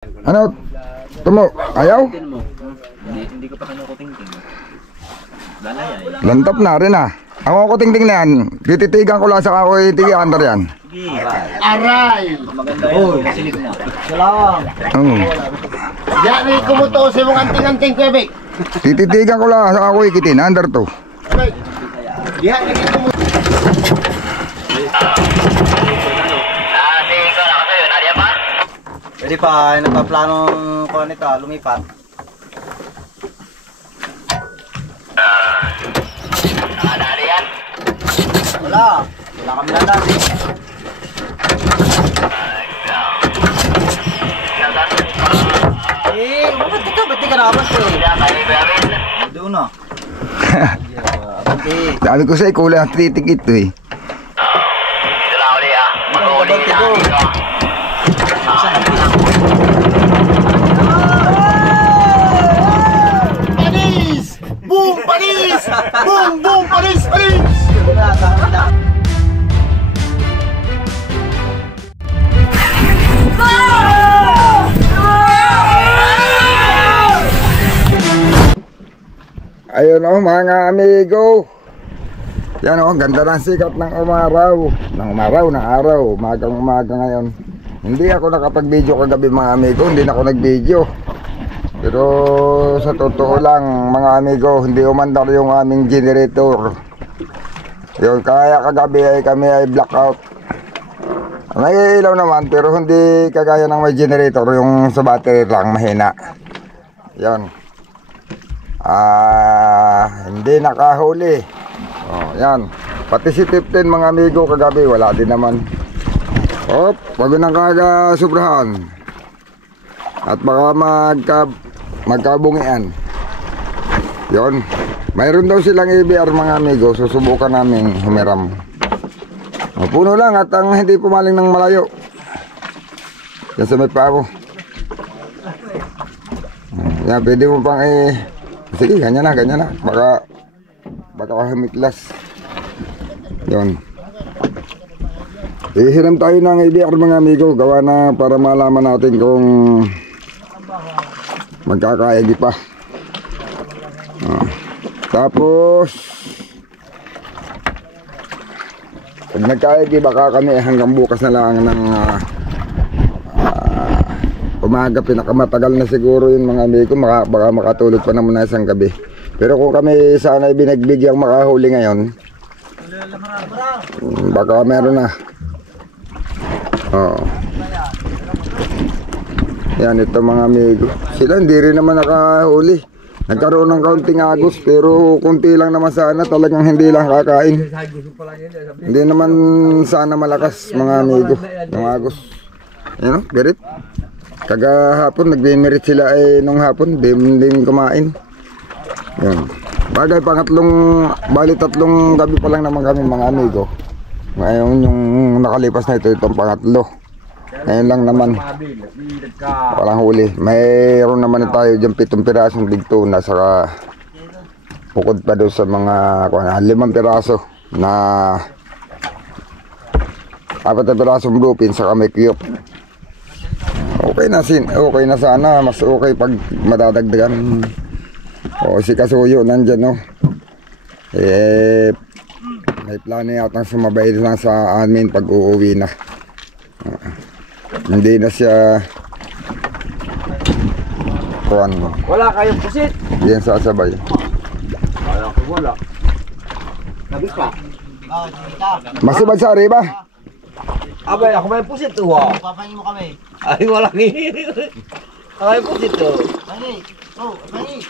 Ano? Tumo? Ayaw? Hindi ko pa kinukuting-ting. Lantap na rin ah. Ako ko ting-ting na yan. Tititigan ko lang sa ako itigian na yan. Aray! Maganda yun. Silip na. Yan ay kumuto sa mong anting-anting kwebek. Tititigan ko lang sa ako ikitin. Under to. Aray! Yan ay kumuto. Pwede pa, napaplanong ko nito, lumipat. Nakadali yan? Wala kami nadali. Ba't di ka nakabas eh? Doon na. Sabi ko sa'yo, kulang ang titik ito eh. Panis! Boom! Panis! Boom! Boom! Panis! Panis! Ayun o mga amigo. Yan o, ganda ng sikat ng umaraw. Ng araw. Umagang umaga ngayon. Hindi ako nakapag-video kagabi mga amigo. Hindi na ako nag-video. Pero sa totoo lang mga amigo, hindi umandar yung aming generator. Yun, kaya kagabi ay kami ay blackout. May ilaw naman pero hindi kagaya ng may generator. Yung sa battery lang mahina. Yan. Hindi nakahuli. Oh, yan. Pati si Tipten mga amigo kagabi wala din naman. Hop, wag nang kaga-sobrahan. At baka magkabungian. Yon. Mayroon daw silang EBR mga amigo, susubukan namin humiram. O, puno lang at ang hindi pumaling ng malayo. Yan sa may paa mo. Yan, pwede mo pang sige, ganyan na. Baka humiklas. Yon. Hihiram tayo ng EBR mga amigo. Gawa na para malaman natin kung magkakaigi pa. Tapos pag nagkaigi baka kami hanggang bukas na lang ng umaga. Pinakamatagal na siguro yun mga amigo. Baka makatulog pa naman na isang gabi. Pero kung kami sana binagbigyan makahuli ngayon, baka meron na. Yan ito mga amigo. Sila hindi rin naman nakahuli. Nagkaroon ng kaunting agos pero kunti lang naman sana. Talagang hindi lang kakain. Hindi naman sana malakas mga amigo yung agos. Yan o, garit. Kagahapon nagbimerit sila nung hapon. Hindi kumain. Yan. Bagay bali tatlong gabi pa lang naman kami mga amigo. Ngayon yung nakalipas na itong pangatlo. Ngayon lang naman walang huli. Mayroon naman tayo dyan 7 pirasong digtuna. Saka bukod pa doon sa mga 5 piraso na 4 pirasong bluefin. Saka may kiyok. Okay na sana. Mas okay pag madadagdagan. O si Kasuyo nandyan no. May plano yata sumabay lang sa amin pag uuwi na. Hindi na siya kuhan mo. Wala kayong pusit. Yan sasabay. Wala. Nabis pa. Masubad sa arriba. Abay, ako may pusit to ha. Papangin mo kami. Ay, walang ako may pusit to. Pani. Oh, pani.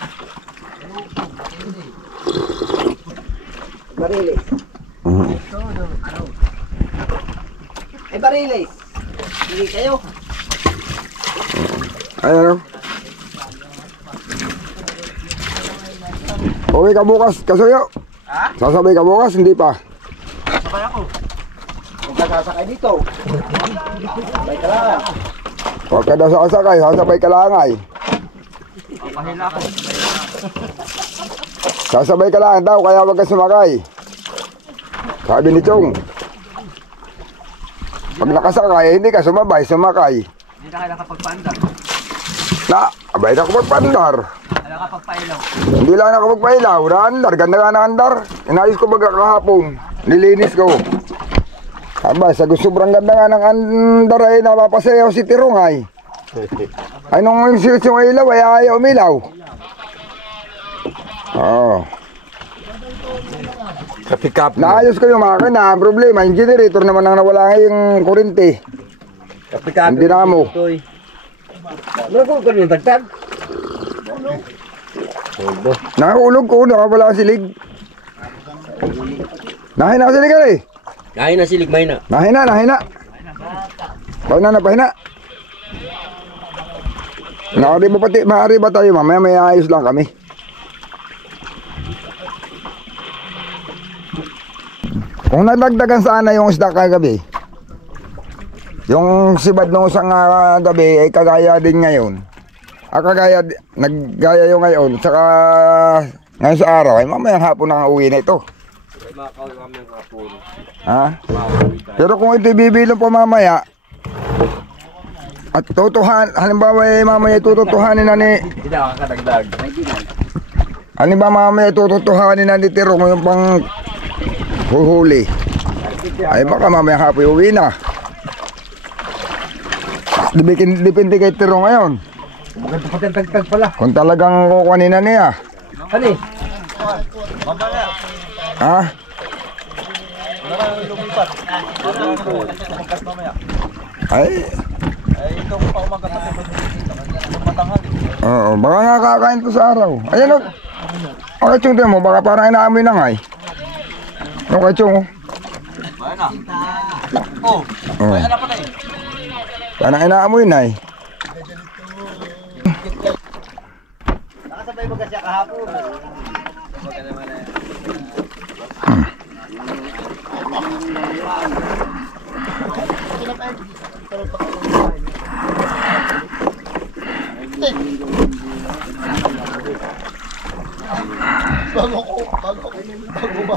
Barilis. Ay, barilis. Hindi kayo. Ayan o. Uwi ka bukas, Kasuyo. Ha? Sasabay ka bukas, hindi pa. Sabay ako. Huwag ka sasakay dito. Sabay ka lang. Huwag ka daw sasakay, sasabay ka lang ay. Papahila ako. Sasabay ka lang daw, kaya huwag ka sumakay. Sabi ni Chong. Pag nakasakay, hindi ka sumakay. Hindi na kailangan kapagpanda. Abay na ako magpa-andar. Ano ka pagpailaw? Hindi lang ako magpailaw. Andar, ganda nga na andar. Inayos ko baga kahapon. Nilinis ko. Aba, sa sobrang ganda nga ng andar ay napapasayaw si Tirong ay. Ay nung silis yung ilaw ay ayaw umilaw. Oo. Sa pick up. Naayos ko yung makina. Ang problema, yung generator naman ang nawala ngayong kuryente. Sa pick up. Ang dinamo. Ano ko yung tagtag? Nakahulog ko, nakawala ang silig. Nahina ang silig eh. Kain na silig, may na. Nahina. Pauna na pahina. Maaari ba tayo mamaya may ayos lang kami. Kung nadagdagan sana yung isda kagabi, yung sibad nung isang gabi ay kagaya din ngayon. Naggaya yung ngayon, saka ngayon sa araw ay mamayang hapon na uwi na ito. Ha? Pero kung ito bibilong pa mamaya, at halimbawa ay mamaya tututuhanin na ni... Hindi ako kadagdag. Halimbawa mamaya tututuhanin na ni Tirong yung pang huhuli. Ay baka mamaya hapon uwi na. Depende kay Tirong ngayon. Maganda pati ang tagtag pala. Kung talagang kukunin na niya. Ano eh? Ha? Ay. Oo, baka nga kakain to sa araw. Ayan o. Okay, chung mo, baka parang inaamoy na nga eh. Okay, chung. Oh, Oo. ano pa na eh? Parang inaamoy na eh. Nakasabay mo kasi kahapon. Bago ba?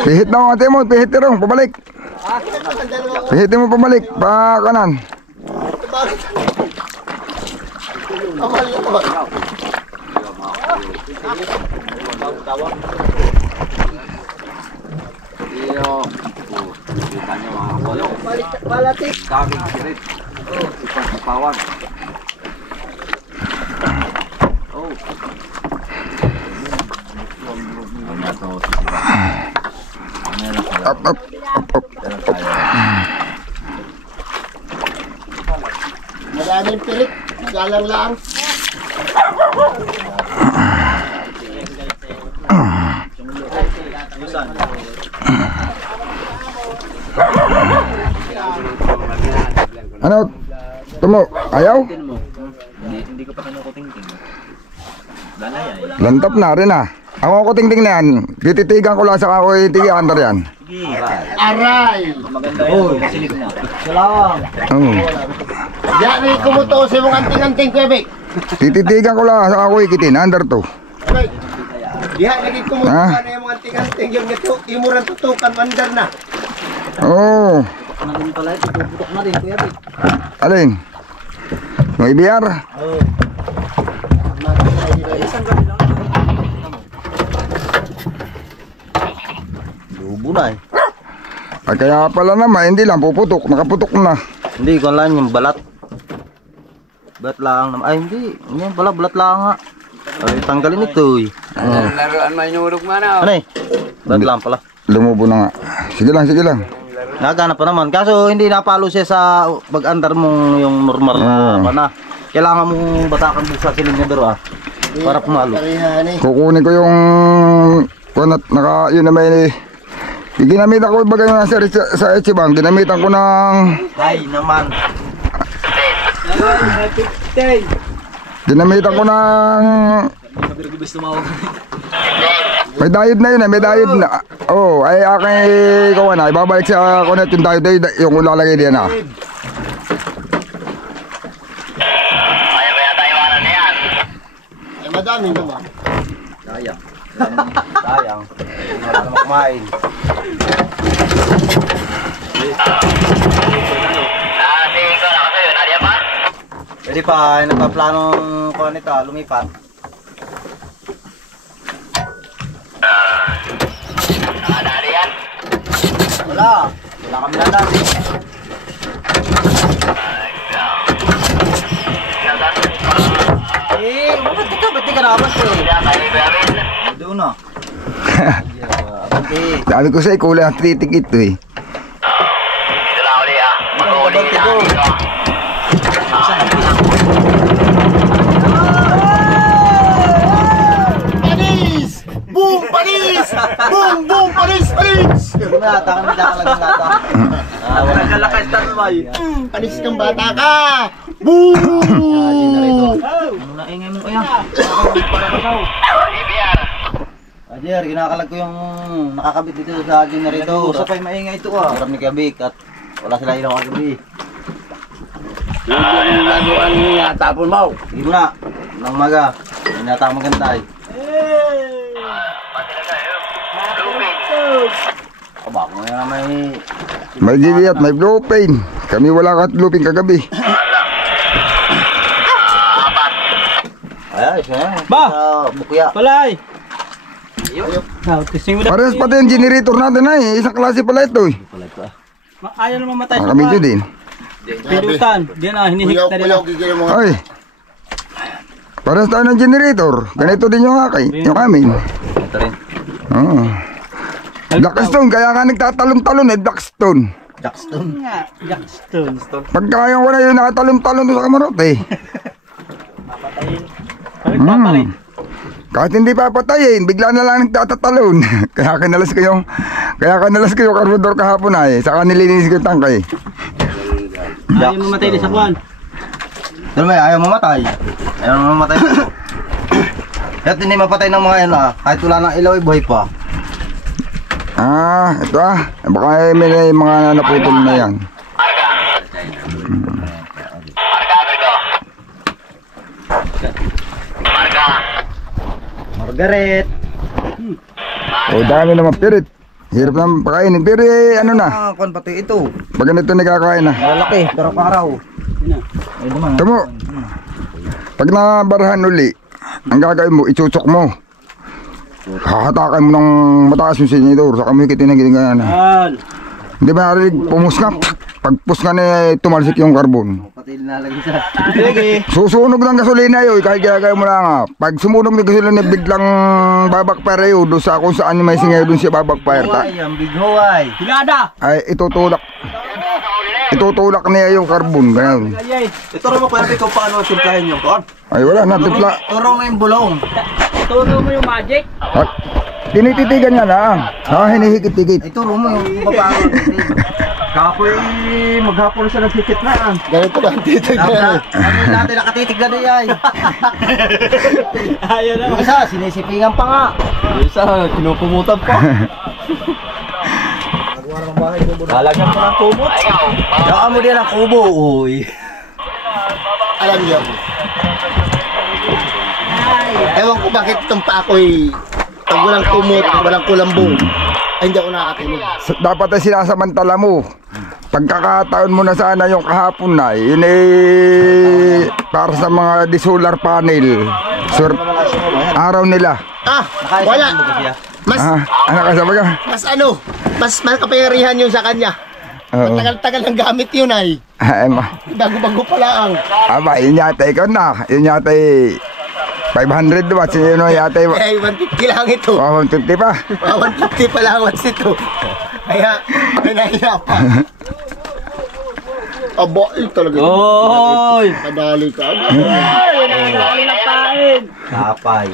Pihit na ako ate mo, pihit Tirong, pabalik. Pihitin mo pabalik, pa kanan. Palatik. Daming sirit. Ipagpawan. Oh. Up. Maraming pirit. Galang lang. Ano? Tumo, ayaw? Hindi ko pa kinukuting-ting. Lantap na rin ah. Ako ko ting-ting na yan. Tititigan ko lang sa ako itigian na yan. Aray! Maganda yun. Silig na. Oo. Yan ay kumuto sa mong anting-anting kwebe. Tititigan ko lang sa ako ikitin. Under to. Aray! Yan lagi kumuto Ha? na yung mga anting-anting. Yung nito, imuran tutukan mandar na. Oo. Na din pala ito, tuputok na din kuya Vic. Alin? Yung IBR? Isang gabi lang. Lubo na eh. Ay kaya pala naman, hindi lang puputok. Nakaputok na. Hindi, kung lang yung balat. Balat lang naman. Ay, hindi. Yan pala, balat lang nga. Ay, tanggalin ito eh. Laruan mo inurog mo na. Ano eh? Balat lang pala. Lumubo na nga. Sige lang. Nagana pa naman. Kaso hindi napalo siya sa pag-andar mo yung normal na pana. Kailangan mong batakan din sa silinyador ah. Para pumalo. Karihan eh. Kukunin ko yung kunat yun na may ginamitan ko bagay na sa Echibang. Ginamitan ko ng Ay naman. ginamitan ko ng may diode na yun may diode na. Oh, ay aking ikaw na ibabalik sa kunat yung diode yung ulalagay diyan ah. Madami naman. Sayang. Sayang. Wala naman kumain. Pwede pa, nagpa-planong ko nito, lumipat. Wala. Wala kami na dati. Ba't di ka naabas eh? Doon na. Abante. Sabi ko sa'yo, kulang ang titik ito eh. Abante doon. Panis! Boom! Panis! Boom! Boom! Panis! Panis! Nata kami nakalagang lata. Wala kalakas tanmay. Panis kang bata ka! Boom! Ano na ingay mo kaya? Ajer, kinakalag ko yung nakakabit dito sa generator. Usap ay maingay ito ah. Marami kabik at wala sila ilaw kagabi. Yung laguan nga tapon mo. Sige mo na. Nang maga. May nata magantay. Aba, mo na may... May gili at may blue pain. Kami wala ka luping kagabi. Ay, siya. Ba! Bukya. Palay! Testing mo na. Parehas pati yung generator natin ay. Isang klase pala ito eh. Ayaw na mamatay Ah, kami dyan din. Pinutan. Diyan na, hinihik na nila. Gigil mo. Ay. Parehas tayo ng generator. Ganito din yung akin. Yung amin. Ito rin. Oo. Blackstone. Kaya ka nagtatalon-talon eh. Blackstone. Jackstone. Jackstone. Pagka yung wala yung nakatalon-talon doon sa kamarote. Bakit papalay? Kahit hindi papatayin, bigla na lang nagtatatalon. Kaya kanalas ko yung karburador kahapon ay. Saka nililinis ko yung tangkay. Ayaw mamatay din sa kwan. Pero may ayaw mamatay. Ayaw mamatay. Kahit hindi mapatay ng mga yan ah. Kahit wala nang ilaw ay buhay pa. Ah, ito ah. Baka may mga naputol na yan. Margaret. O dami naman pirit. Hirap naman pakainin. Pero ano na, Kwan pati ito. pag ganito nagkakain na. Malaki, pero araw. Ay naman. Tamo, pag nabarahan uli, ang gagawin mo, itutsok mo. Hahatakan mo ng mataas yung senidor. Saka mo ikitin na ganyan. Yan. Hindi ba narinig, pumusngap. Pag puskan eh, tumalsik yung karbon. Pati linalagay sa... Sige. Susunog ng gasolina yun, kahit gagawin mo lang nga. Pag sumunog ng gasolina, biglang babakfire yun. Doon sa kung saan may singay doon siya babakfire. Huway, ang big huway. Hilada. Ay, itutulak niya yung karbon. Ganyan. Ayay. Ito rin mo kuya, kung paano timplahin yung kon. Ay, wala na, tipla. Turo mo yung bulong. Turo mo yung magic. At, tinititigan niya na. Ha, hinihigit-higit. Ay, turo mo yung paano. Kapoy, maghapon siya nagsikit na. Ganito ba? Dito Dapat natin nakatitig na niya ay. Ayaw na. Yung isa, sinisipingan pa nga. Yung isa, kinupumutan pa. Lalagyan pa ng kumot. Daan mo din ang kubo, uy. Alam niyo. Ewan ko bakit itong pa ako'y pag walang kumot, walang kulambong, ay hindi ako nakakatulog. Dapat ay sinasamantala mo. Pagkakataon mo na sana yung kahapon na, yun eh, para sa mga solar panel. Araw nila. Ah, wala. Mas, Ano kasama ka? mas kapangyarihan yun sa kanya. Oo. Matagal-tagal ang gamit yun ay. Ay, Bago-bago pa lang. aba, yun yata ikaw na. Yun yata 500 watts. Yun yata Eh, 150 lang ito. 150 pa. 150 pa lang watts ito. Kaya, may nahiya pa. Aba, talaga. Oy. Kadali ka. Kapay.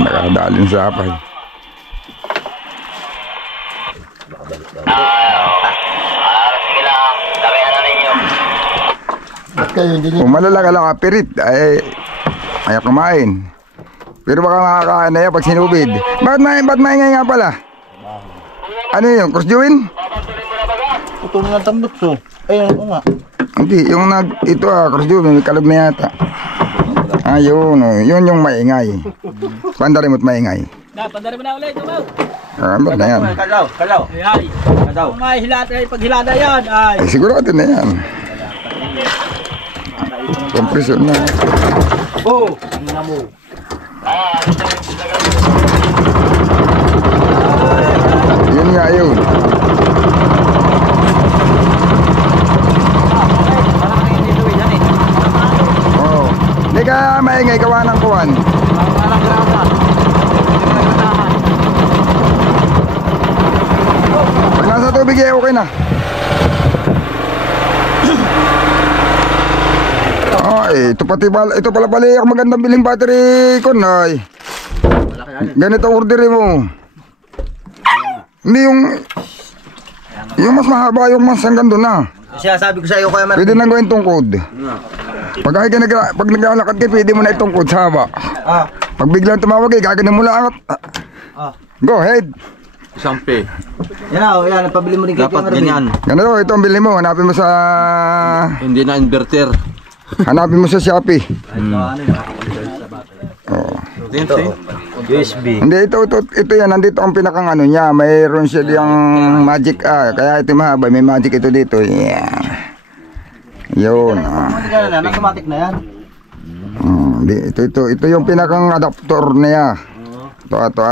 Nakadalin sa apay. Ba't kayo hindi niyo? Kung malala ka lang kapirit, ay ayaw kumain. Pero baka makakain na yan pag sinubid. Ba't maingay nga pala? Ano yun? Cross join? Ito na ng tambot so. Ayun ako nga. Hindi, yung cross join, may kalog na yata. Ayun, oh, yun yung maingay. Pandarimot maingay. Pandari mo na ulit, tumaw. Ba't na yan? Kalaw. Ay, kung may hilata, ay pag hilata yan, ay. Ay, sigurado na yan. Kompresyon na. Oh, tingnan mo. Yun nga yun. Oo. Hindi ka maingay, gawa ng kuwan. Pag nasa tubig eh, okay na. Ito pati ito pala balik magandang biling battery ko na. Ganito order mo. Hindi yung mas mahaba, yung mas hanggang doon na. Siya sabi ko sa iyo kaya Pwede nang gawin tungkod. Pag naglalakad kayo, pwede mo na itungkod sa haba. Pag biglang tumawag eh, gaganin mo lang. Go ahead. Sampe. Yan o, yan, pabili mo rin kay Dapat ganyan. Ganito, ito ang bili mo. Hanapin mo sa... Hindi na inverter. Hanapin mo sa Shopee. Ito. USB. Hindi, ito yan. Nandito ang pinakang ano niya. Mayroon siya diyang magic. Kaya ito mahaba. May magic ito dito. Yeah. Yun. Automatic na yan. Ito yung pinakang adapter niya. Ito.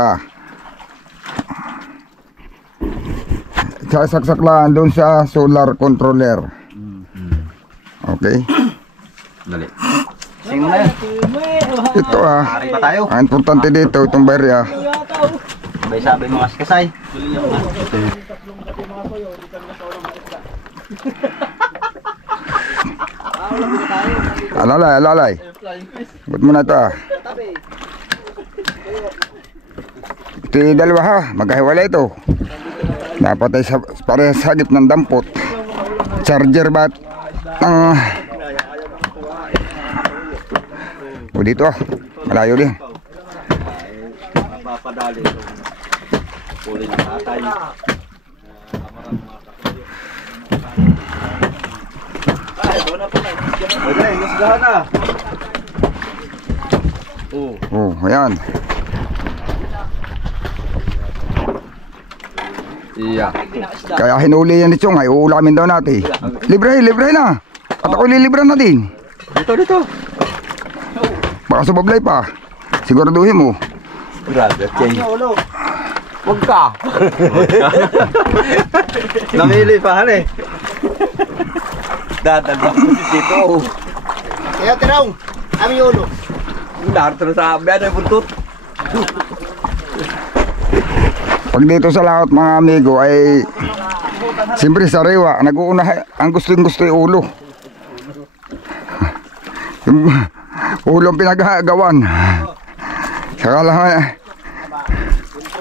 Sasaksak lang doon sa solar controller. Okay. Dali. Sing mo na yan. Ito Ari pa tayo. ang importante dito itong barya. May sabi mga kasay. Alalay. Ba't mo na ito Ito yung dalawa magkahiwalay ito. Dapat ay parehas hagip ng dampot. Charger bat ng dito malayo din. Papadali ito. Puli ng tatay. Ayan. Iya. Kaya hinuli yan ni Chong ay uulamin daw natin. Libre na. At ako lilibre na din. Dito. Baka sumablay pa. Siguraduhin mo. Grabe, change. Huwag ka. Namili pa han eh. Dadalwa ko dito. Kaya tirong, kami ulo. Darto na sa amin ay buntot. Pag dito sa lahat mga amigo ay siyempre sariwa. Nag-uuna ang gusto yung ulo. Yung ulo ang pinagagawan. Saka lang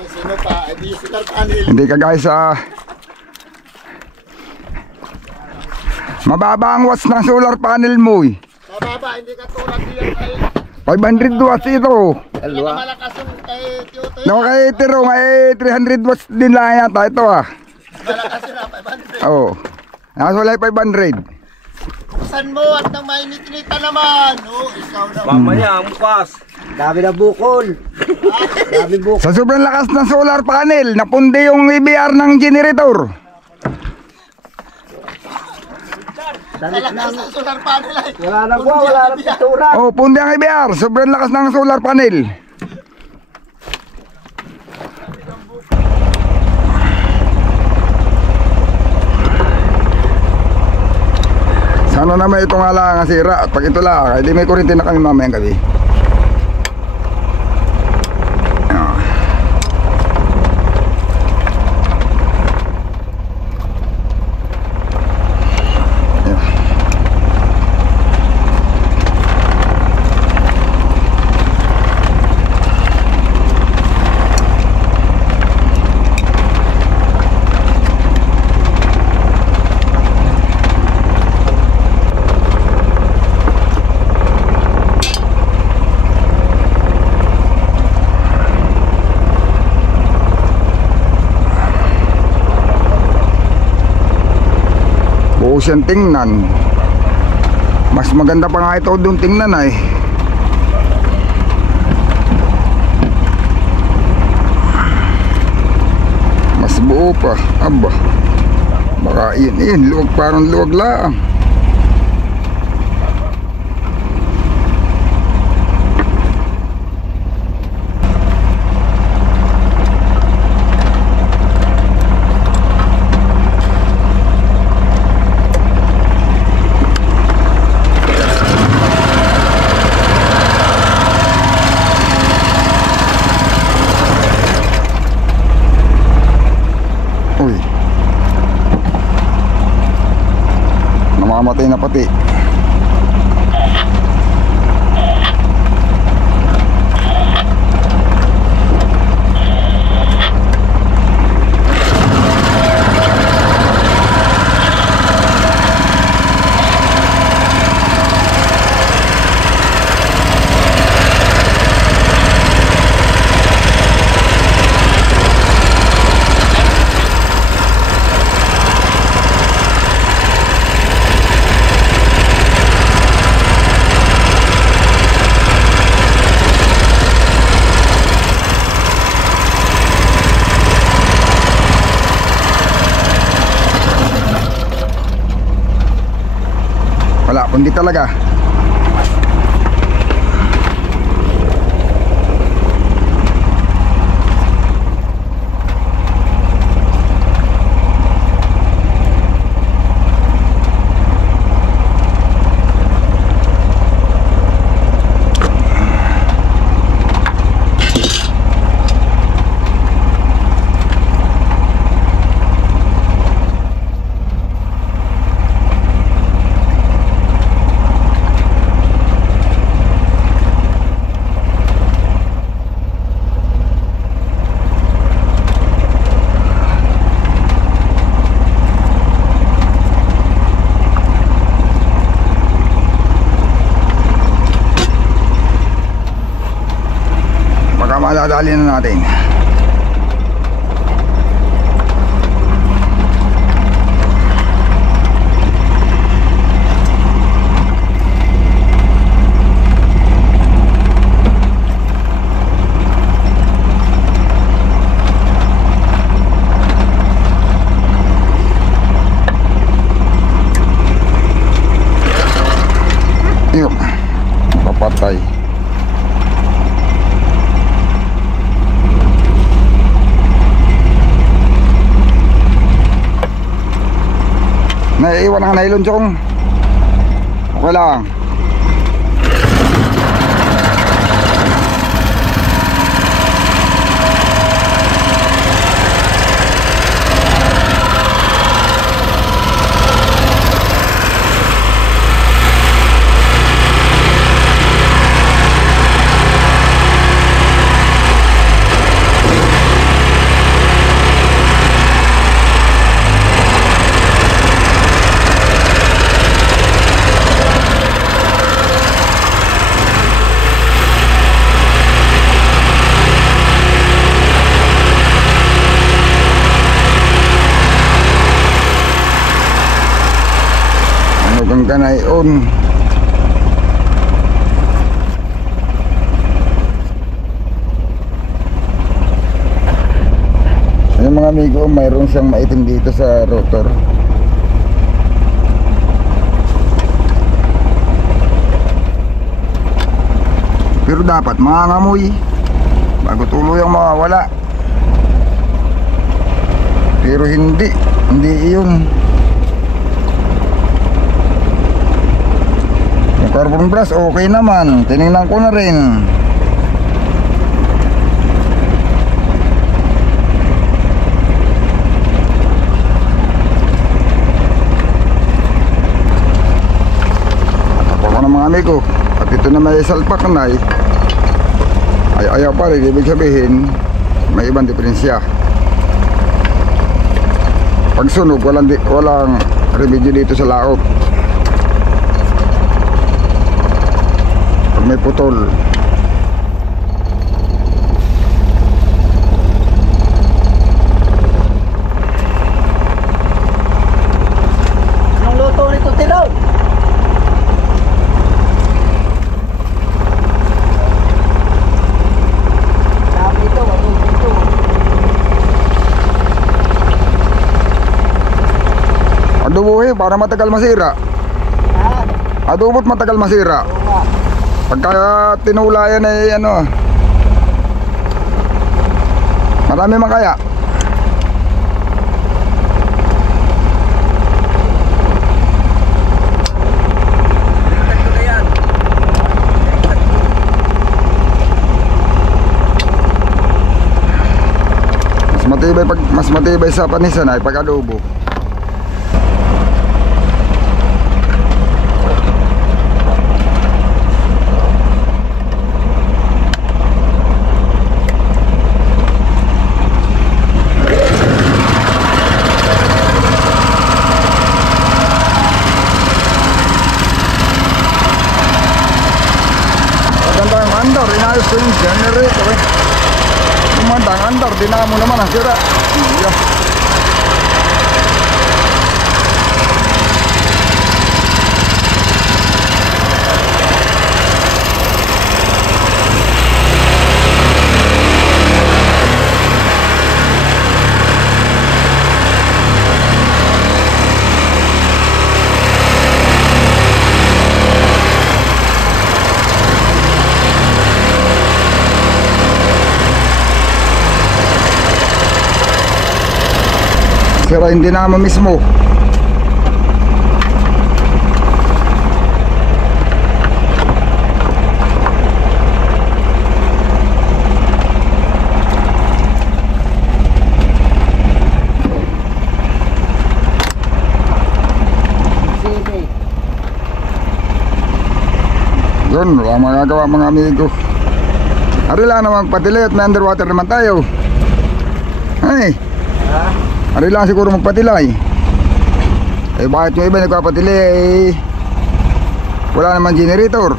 Sino pa, ay di solar panel. hindi kagaya sa mababa ang watts ng solar panel mo eh. Mababa, hindi ka tulad diyan ay 500 watts ito. hindi ka malakas yung kay Tiyuto. No, kay Tiro ay 300 watts din lang yata ito Malakas yun 500. Oo. Wala 500. Buksan mo at nang mainit-inita naman. Ikaw na. Mamaya, bukas. Dami na bukol. Dami bukol. Sa sobrang lakas ng solar panel, napundi yung EBR ng generator. Malakas ng solar panel ay. Wala na buwa, wala na pintura. Oh, pundi ang EBR. Sobrang lakas ng solar panel. Sana naman ito nga lang ang sira. At pag ito lang, hindi may kuryente na kami mamayang gabi. Buo siyang tingnan. Mas maganda pa nga ito doon tingnan ay. pa. Aba. Baka yun. Luwag, parang luwag lang. Uy. Namamatay na pati. Wala, kundi talaga. Maladali na natin. Yun, papatay. Naiiwan ang nylon chong. Okay lang. Ganayon. Ayun mga amigo, mayroon siyang maitim dito sa rotor. Pero dapat mangangamoy bago tuluyang mawawala. Pero hindi iyon. Carbon brush okay naman, tinignan ko na rin. At ako ng mga amigo, at ito na may salpak na ay ayaw pa rin, ibig sabihin may ibang diferensya. Pag sunog, walang remedyo dito sa laot. May putol. Anong luto nito, Tilaw? Sabi ito, matulog ito. para matagal masira. Adobot matagal masira. Pagka tinulayan ay ano, marami man kaya. Mas matibay sa panisan ay pag adobo. Magandang andar, inayos ko yung generator eh. Kumandang andar, dinamo naman ang sira. Iya. Sira yung dinamo mismo. Yun, wala magagawa mga amigo. Arila na magpatili at may underwater naman tayo. Ay, ari lang siguro magpatilay. Eh bakit yung iba nagpapatili eh, wala naman generator.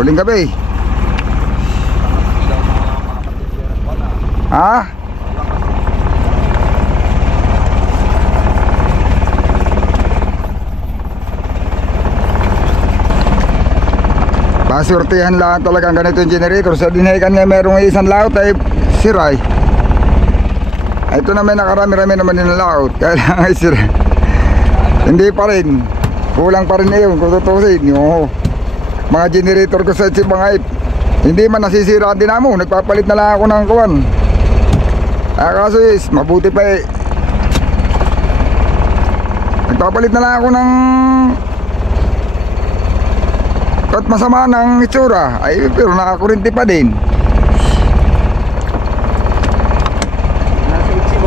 Huling gabi. Ha? Pasurtihan lang talagang ganito yung generator. Sa dinahikan niya merong isang laot ay siray. Ito na may nakarami-rami naman yung layout. Kaya lang ay sira. Hindi pa rin. Kulang pa rin na yun kung tutusin. Yung mga generator ko sa Chibangay, hindi man nasisira ang dinamo. Nagpapalit na lang ako ng kuwan. Kaso is mabuti pa eh. Nagpapalit na lang ako ng at masama ng itsura. Ay pero nakakurinti pa din.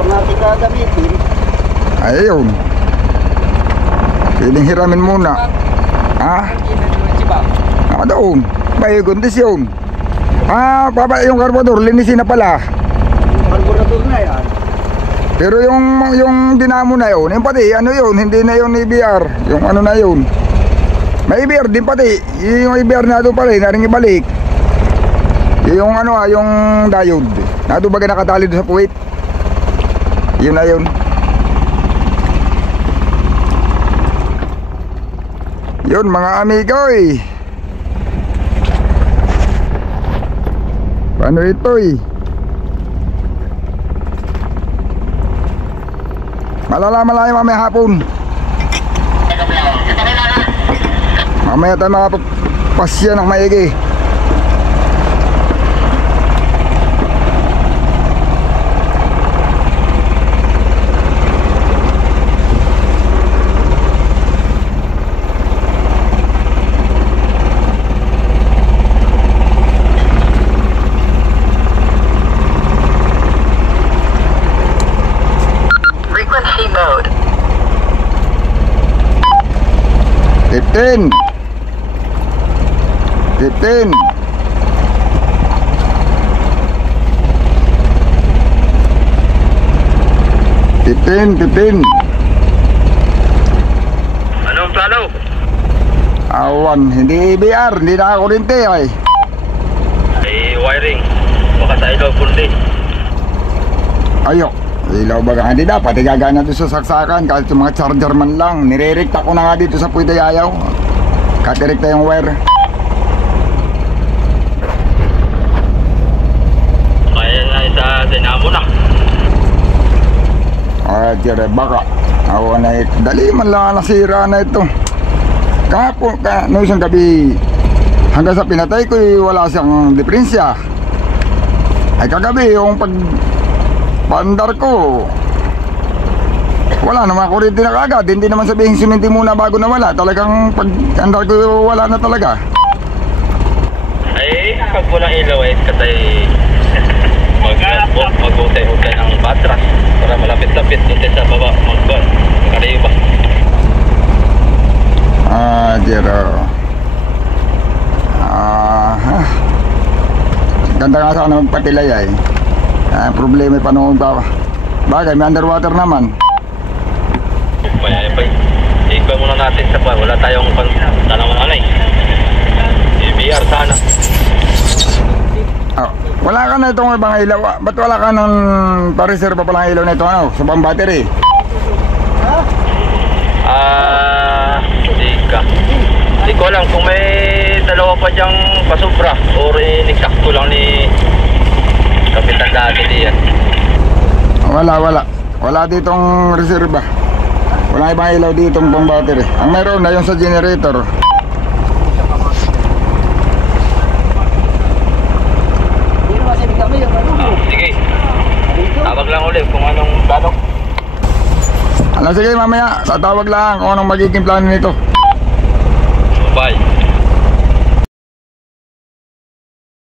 Natin gagamitin. Ayun. Piling hiramin muna. Ha? Doon. May kondisyon. Papa, yung karburador linisin na pala. Karburador na yan. Pero yung dinamo na yun, yung pati ano yun, hindi na yun EBR. Yung ano na yun. May EBR din pati. Yung EBR na doon pa rin, naring ibalik. Yung ano yung diode. Na doon baga nakatali doon sa puwit. Yun na yun. Yun mga amigo eh. Paano ito eh? Malalaman lang mamaya hapon. Mamaya tayo makapasya ng maigi. Frequency mode. 15 15 15 Anong plano? Awan, hindi EBR, hindi nakakuryente ay. Ay, wiring. Baka sa ilaw full day. Ayok, ilaw baga hindi dapat igagana doon sa saksakan kahit yung mga charger man lang. Nirerekta ko na nga dito sa Puy Dayaw. Katirekta yung wire. Kaya na sa dinamo na. Tire baka Awa na ito. Dali man lang nasira na ito. Kahapon, no isang gabi, hanggang sa pinatay ko, wala siyang diferensya. Ay kagabi, yung pag-pandar ko, wala naman kuryente na kagad. Hindi naman sabihin siminti muna bago nawala. Talagang pag-andar ko, wala na talaga. Ay, pag walang ilaw ay katay mag-utay-utay ng batras para malapit-lapit doon sa baba mag-gun. Kalayo ba? Jero. Ganda nga sana magpatilay ay. Problema pa nung bagay, may underwater naman. Ay, ikba muna natin sa pa. Wala tayong tanawang anay. EBR sana. Wala ka na itong ibang ilaw. Ba't wala ka ng pa-reserve pa palang ilaw na ito sa pang battery? Hindi ko alam kung may dalawa pa diyang pasubra o inisakto lang ni Kapitan dati diyan. Wala ditong reserva. Wala ibang ilaw ditong pang battery. Ang meron na yung sa generator. Sige. Tawag lang ulit kung anong plano. Sige mamaya, tatawag lang kung anong magiging plano nito. Bye.